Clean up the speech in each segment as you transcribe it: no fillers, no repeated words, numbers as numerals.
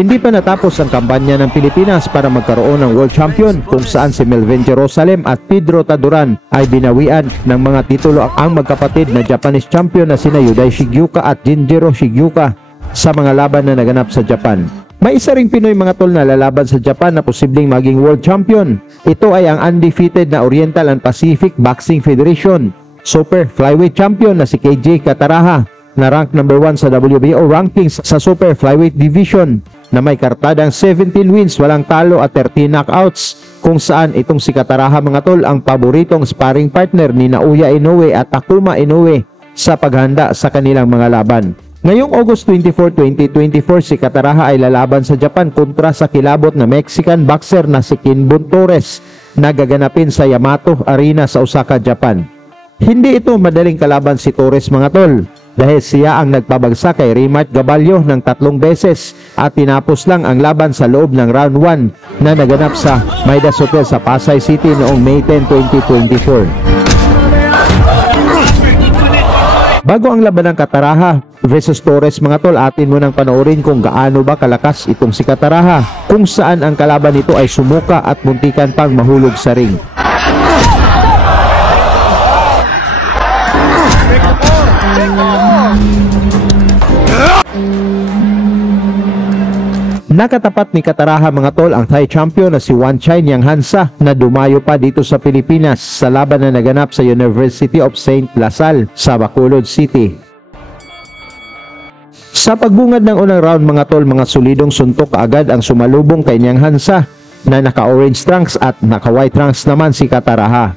Hindi pa natapos ang kampanya ng Pilipinas para magkaroon ng World Champion kung saan si Melvin Jerusalem at Pedro Taduran ay binawian ng mga titulo ang magkapatid na Japanese champion na sina Yudai Shigyuka at Jinjiro Shigyuka sa mga laban na naganap sa Japan. May isa ring Pinoy mga tol na lalaban sa Japan na posibleng maging World Champion. Ito ay ang undefeated na Oriental and Pacific Boxing Federation Super Flyweight Champion na si KJ Kataraha na rank number 1 sa WBO rankings sa Super Flyweight Division na may kartadang 17 wins, walang talo at 13 knockouts, kung saan itong si Kataraha mga tol ang paboritong sparring partner ni Naoya Inoue at Takuma Inoue sa paghanda sa kanilang mga laban. Ngayong August 24, 2024, si Kataraha ay lalaban sa Japan kontra sa kilabot na Mexican boxer na si Kinbun Torres na gaganapin sa Yamato Arena sa Osaka, Japan. Hindi ito madaling kalaban si Torres mga tol dahil siya ang nagpabagsak kay Rimart Gaballo ng 3 beses at tinapos lang ang laban sa loob ng round 1 na naganap sa Midas Hotel sa Pasay City noong May 10, 2024. Bago ang laban ng Kataraha versus Torres mga tol, atin mo nang panoorin kung gaano ba kalakas itong si Kataraha, kung saan ang kalaban nito ay sumuka at muntikan pang mahulog sa ring. Nakatapat ni Kataraha mga tol ang Thai champion na si Wanchai Nyanghansa na dumayo pa dito sa Pilipinas sa laban na naganap sa University of St. Lasal sa Bacolod City. Sa pagbungad ng unang round mga tol, mga solidong suntok agad ang sumalubong kay Nyanghansa na naka-orange trunks at naka-white trunks naman si Kataraha.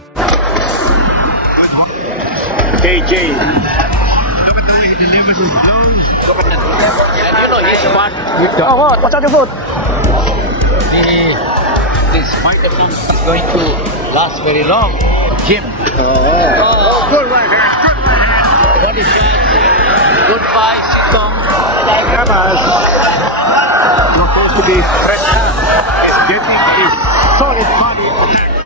KJ. Oh, what's on the foot? This fight is going to last very long. Jim. Good right hand. Body shot. Goodbye, Sitong. Amas. Supposed to be fresh. Is getting his solid body.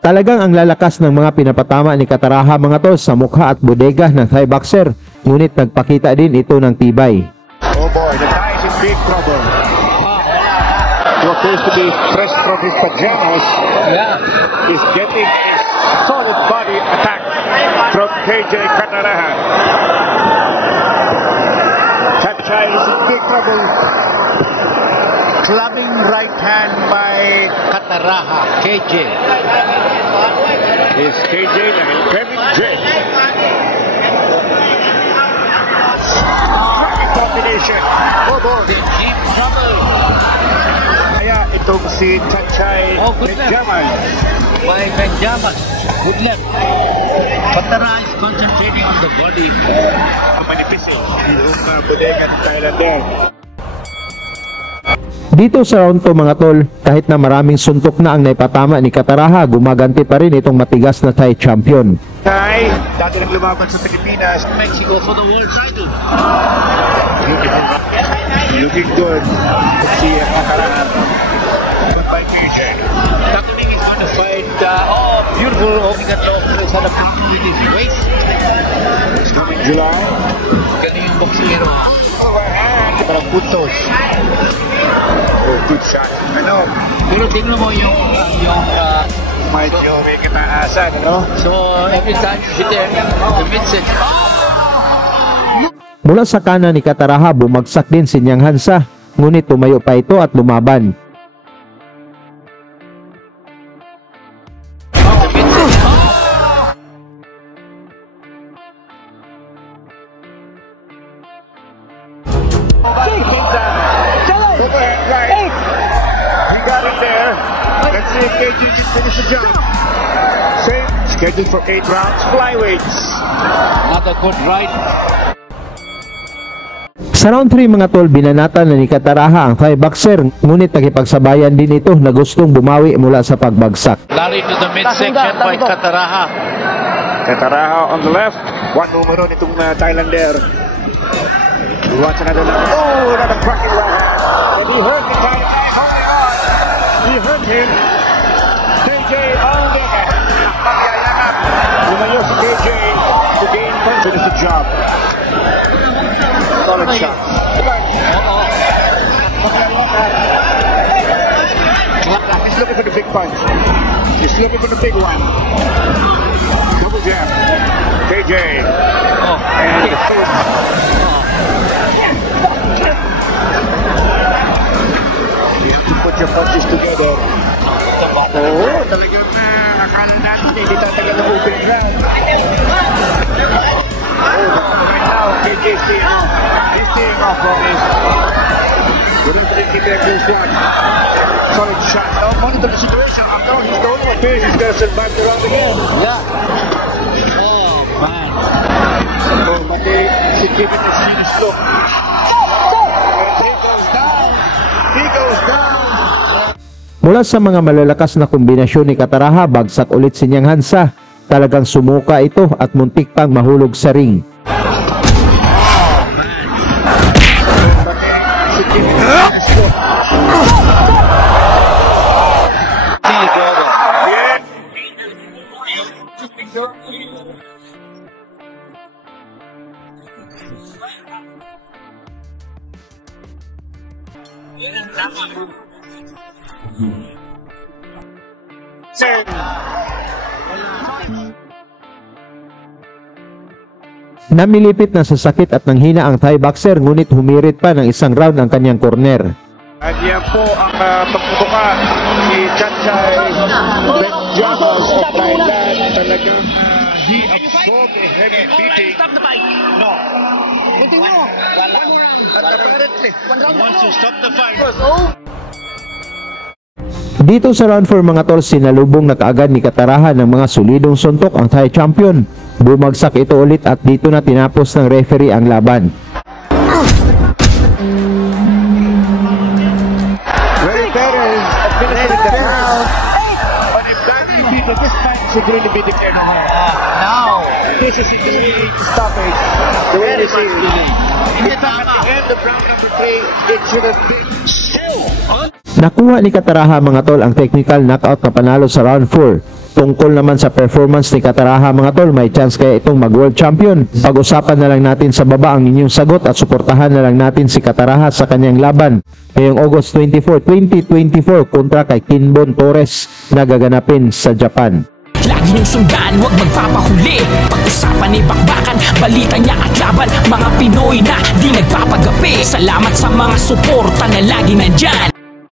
Talagang ang lalakas ng mga pinapatama ni Kataraha mga tol sa mukha at bodega ng Thai boxer, ngunit nagpakita din ito ng tibay. Oh boy, the guy is in big trouble. Who appears to be fresh from his pajamas. Is getting a solid body attack from KJ Kataraha. That guy is in big trouble. Clubbing right hand by Kataraha. KJ. Is KJ dahil Kevin J. Combination. Oh boy. Deep trouble. Kaya itong si Chachay Benjamin. By Benjamin. Good left. Kataraha is concentrating on the body. Ang manipisin. Yung bodegan Thailander. Dito sa round 2 mga tol, kahit na maraming suntok na ang naipatama ni Kataraha, gumaganti pa rin itong matigas na Thai champion. Thai, dati nang lumaban sa Pilipinas. Mexico for the world title. Beautiful. Looking good. Si Kataraha. Goodbye, KJ. Takuning is on the side. Beautiful opening at low. It's on the waist. It's coming July. Galing yung boxero. Overhand. Parang puntos. Oh, good shot. Ano? Pero tingnan mo yung medyo may kataasan, ano? so every time you hit there, the mid-set. Mula sa kanan ni Kataraha, bumagsak din si Nyanghansa, ngunit tumayo pa ito at lumaban. Overhand right. He got it there. Let's see if KJ can finish the job. Same. Scheduled for 8 rounds. Flyweights. Another good right. Sa round 3 mga tol, binanatan na ni Kataraha ang Thai boxer, ngunit nakipagsabayan din ito na gustong bumawi mula sa pagbagsak. Rally to the midsection by Kataraha. Kataraha on the left. One numero nitong Thailander. He wants another left. Oh, another cracking right hand. And he hurt the guy. He's holding on. He hurt him. KJ on the lumayo si KJ to gain confidence to job. Solid shot. looking for the big punch. He's looking for the big one. Double jab. KJ. And the third. You have to put your punches together. Oh, talagang akala natin hindi tatagal ng opening round. Right now, KJ is staying off from his. Solid shot. Now monitor the situation. I'm down. He's the only one here. He's going to survive the round again. Yeah. Oh, man. Oh, but he gave it a serious look. And he goes down. He goes down. Mula sa mga malalakas na kombinasyon ni Cataraha, bagsak ulit si Niang Hansa. Talagang sumuka ito at muntik pang mahulog sa ring. Namilipit na sa sakit at nanghina ang Thai boxer, ngunit humirit pa ng isang round ang kanyang corner. At yan po ang pagputuka ni Chanchay Benjamas of Thailand. Talagang he absorbed a heavy beating. Stop the fight. No. Continue. Apparently, he wants to stop the fight. Dito sa round 4 mga tol, sinalubong na kaagad ni Cataraha ng mga solidong suntok ang Thai champion. Bumagsak ito ulit at dito na tinapos ng referee ang laban. Very better administering the round. But if that people, this fight should really be declared over. Now. This is a delayed stoppage. The way this is. Hindi At the end of round number 3, it should have been. Nakuha ni Cataraha mga tol ang technical knockout na panalo sa round 4. Tungkol naman sa performance ni Cataraha mga tol, may chance kaya itong mag-world champion. Pag-usapan na lang natin sa baba ang inyong sagot at suportahan na lang natin si Cataraha sa kanyang laban ngayong August 24, 2024 kontra kay Kinbon Torres na gaganapin sa Japan. Lagi niyong sundan, huwag magpapahuli. Pag-usapan ay bakbakan, balita niya at laban. Mga Pinoy na di nagpapagapi. Salamat sa mga suporta na lagi nandyan.